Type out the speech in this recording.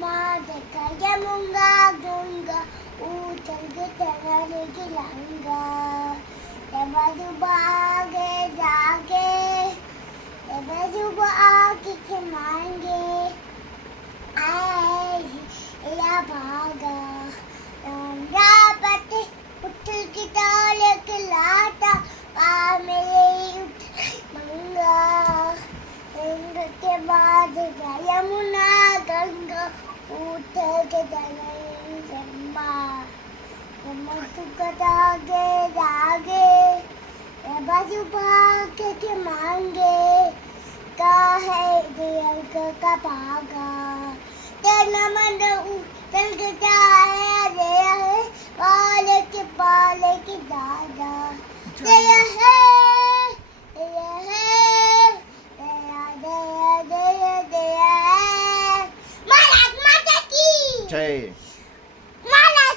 बाद कयमुंगा गंगा उछल के तराने की लंगा जब सुबह आगे जागे जब सुबह आके के मांगे आए या भागा रंगा पते उछल के ताले के लाटा पा मेरे उठ मंगा रंग के बाद यमुना गंगा उठल के तराने जम्मा जागे जागे बाजू भागे के मांगे का है दिल का भागा तेरा मन चल के जाए है पाले के दादा दया है दया है दया दया दया दया महाराज माता की જય